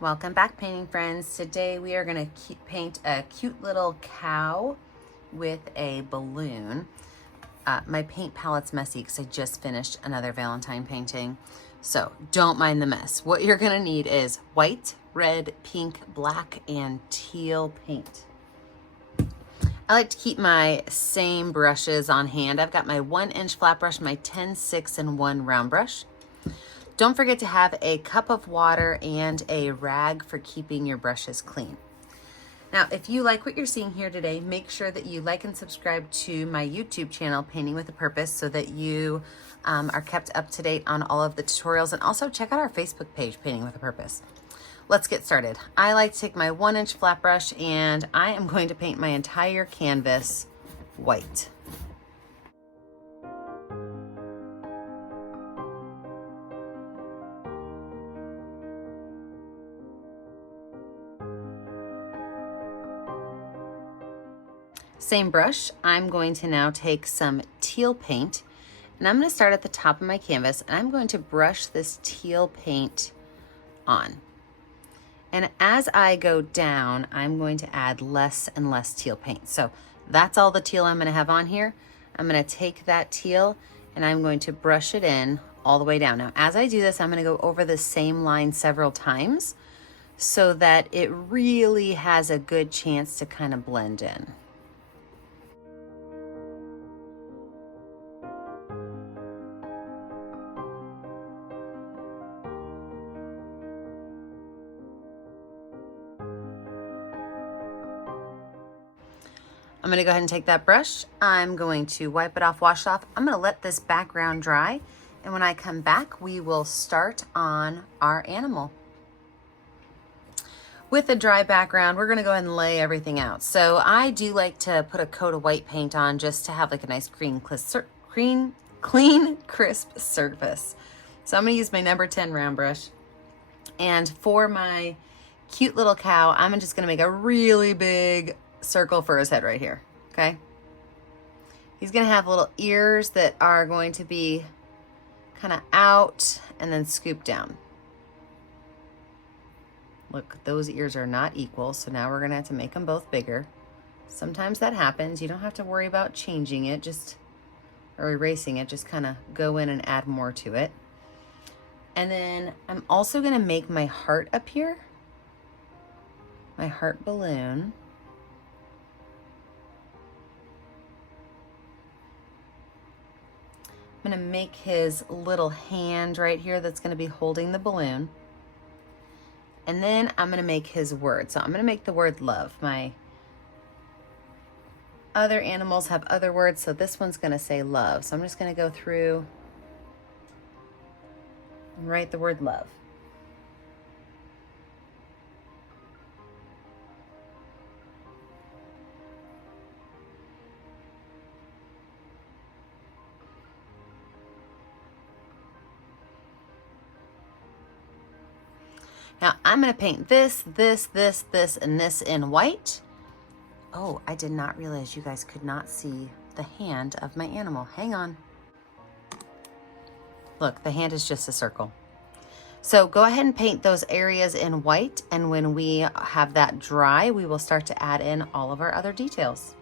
Welcome back, painting friends. Today we are going to paint a cute little cow with a balloon. My paint palette's messy because I just finished another Valentine painting, so don't mind the mess. What you're going to need is white, red, pink, black, and teal paint. I like to keep my same brushes on hand. I've got my 1-inch flat brush, my 10, 6, and 1 round brush. Don't forget to have a cup of water and a rag for keeping your brushes clean. Now, if you like what you're seeing here today, make sure that you like and subscribe to my YouTube channel, Painting with a Purpose, so that you are kept up to date on all of the tutorials, and also check out our Facebook page, Painting with a Purpose. Let's get started. I like to take my 1-inch flat brush and I am going to paint my entire canvas white. Same brush, I'm going to now take some teal paint, and I'm going to start at the top of my canvas, and I'm going to brush this teal paint on. And as I go down, I'm going to add less and less teal paint. So that's all the teal I'm going to have on here. I'm going to take that teal and I'm going to brush it in all the way down. Now, as I do this, I'm going to go over the same line several times so that it really has a good chance to kind of blend in. I'm going to go ahead and take that brush. I'm going to wipe it off, wash it off. I'm going to let this background dry. And when I come back, we will start on our animal. With a dry background, we're going to go ahead and lay everything out. So I do like to put a coat of white paint on just to have like a nice clean, crisp surface. So I'm going to use my number 10 round brush. And for my cute little cow, I'm just going to make a really big circle for his head right here, okay? He's gonna have little ears that are going to be kind of out and then scoop down. Look, those ears are not equal, so now we're gonna have to make them both bigger. Sometimes that happens. You don't have to worry about changing it, or erasing it, just kind of go in and add more to it. And then I'm also gonna make my heart up here, my heart balloon. I'm going to make his little hand right here that's going to be holding the balloon. And then I'm going to make his word. So I'm going to make the word love. My other animals have other words, so this one's going to say love. So I'm just going to go through and write the word love. Now I'm going to paint this, this, and this in white. Oh, I did not realize you guys could not see the hand of my animal. Hang on. Look, the hand is just a circle. So go ahead and paint those areas in white, and when we have that dry, we will start to add in all of our other details.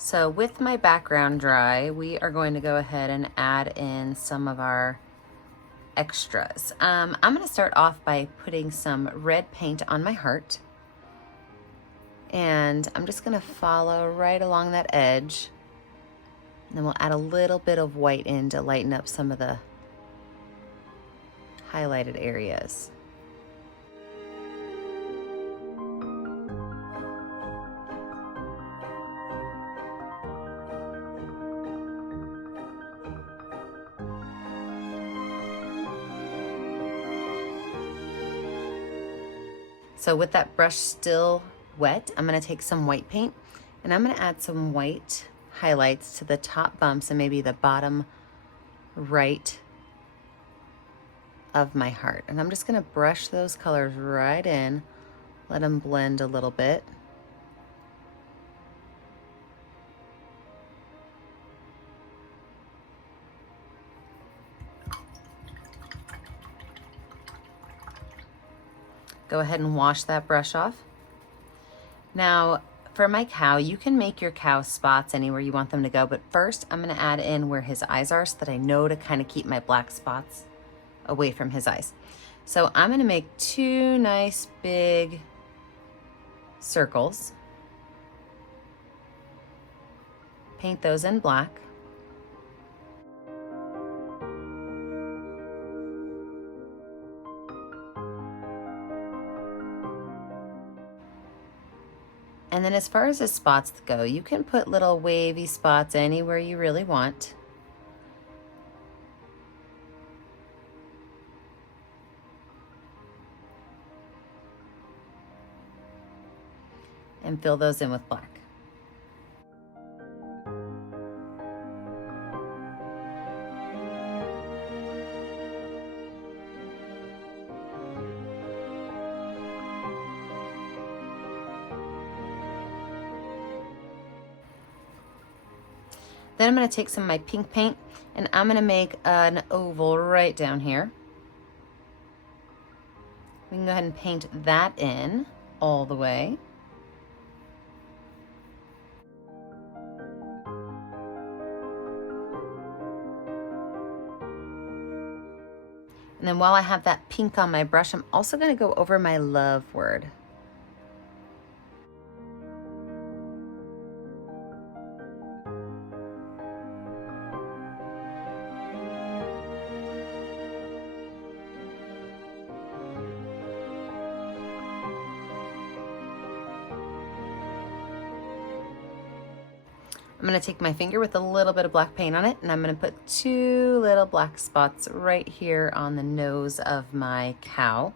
So with my background dry, we are going to go ahead and add in some of our extras. I'm going to start off by putting some red paint on my heart. And I'm just going to follow right along that edge. And then we'll add a little bit of white in to lighten up some of the highlighted areas. So with that brush still wet, I'm going to take some white paint and I'm going to add some white highlights to the top bumps and maybe the bottom right of my heart. And I'm just gonna brush those colors right in, let them blend a little bit. Go ahead and wash that brush off. Now, for my cow, you can make your cow spots anywhere you want them to go, but first I'm gonna add in where his eyes are so that I know to kind of keep my black spots away from his eyes. So I'm gonna make 2 nice big circles. Paint those in black. And then as far as the spots go, you can put little wavy spots anywhere you really want. And fill those in with black. Then I'm going to take some of my pink paint and I'm going to make an oval right down here. We can go ahead and paint that in all the way. And then while I have that pink on my brush, I'm also going to go over my love word. I'm going to take my finger with a little bit of black paint on it and I'm going to put 2 little black spots right here on the nose of my cow.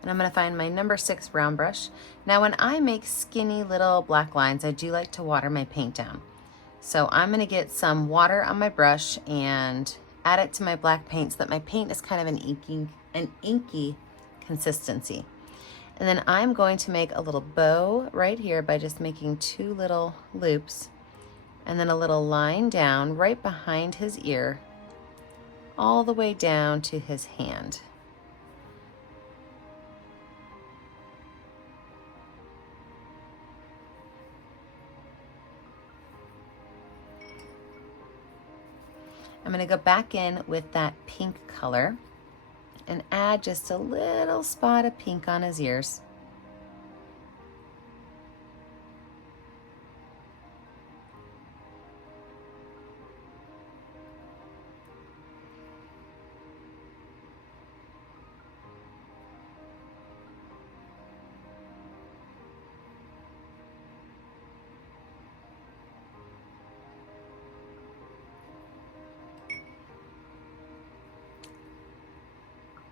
And I'm going to find my number 6 round brush. Now when I make skinny little black lines, I do like to water my paint down. So I'm going to get some water on my brush and add it to my black paint so that my paint is kind of an inky consistency. And then I'm going to make a little bow right here by just making 2 little loops and then a little line down right behind his ear all the way down to his hand. I'm going to go back in with that pink color and add just a little spot of pink on his ears.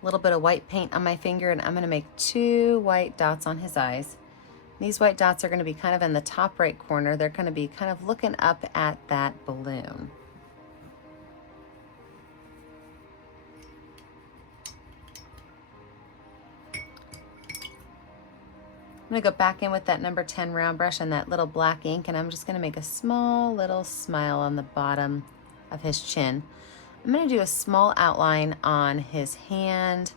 Little bit of white paint on my finger and I'm going to make 2 white dots on his eyes. These white dots are going to be kind of in the top right corner. They're going to be kind of looking up at that balloon. I'm going to go back in with that number 10 round brush and that little black ink and I'm just going to make a small little smile on the bottom of his chin. I'm going to do a small outline on his hand,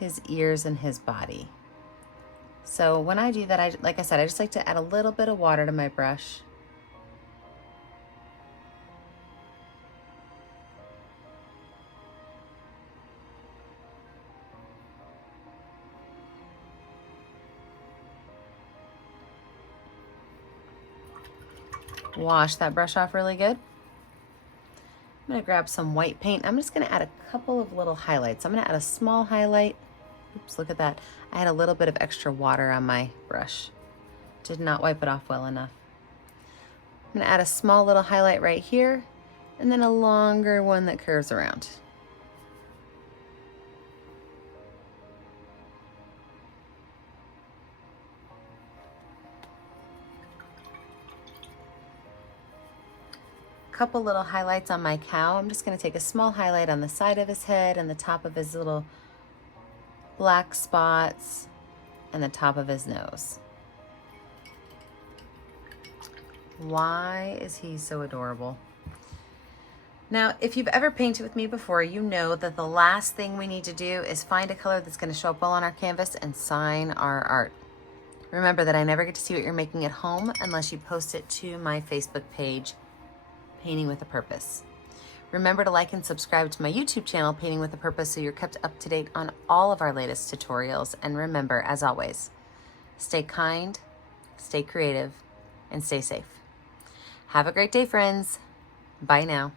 his ears, and his body. So when I do that, like I said, I just like to add a little bit of water to my brush. Wash that brush off really good. I'm going to grab some white paint. I'm just going to add a couple of little highlights. I'm going to add a small highlight. Oops, look at that. I had a little bit of extra water on my brush. Did not wipe it off well enough. I'm going to add a small little highlight right here and then a longer one that curves around. couple little highlights on my cow. I'm just going to take a small highlight on the side of his head and the top of his little black spots and the top of his nose. Why is he so adorable? Now, if you've ever painted with me before, you know that the last thing we need to do is find a color that's going to show up well on our canvas and sign our art. Remember that I never get to see what you're making at home unless you post it to my Facebook page, Painting with a Purpose. Remember to like and subscribe to my YouTube channel, Painting with a Purpose, so you're kept up to date on all of our latest tutorials. And remember, as always, stay kind, stay creative, and stay safe. Have a great day, friends. Bye now.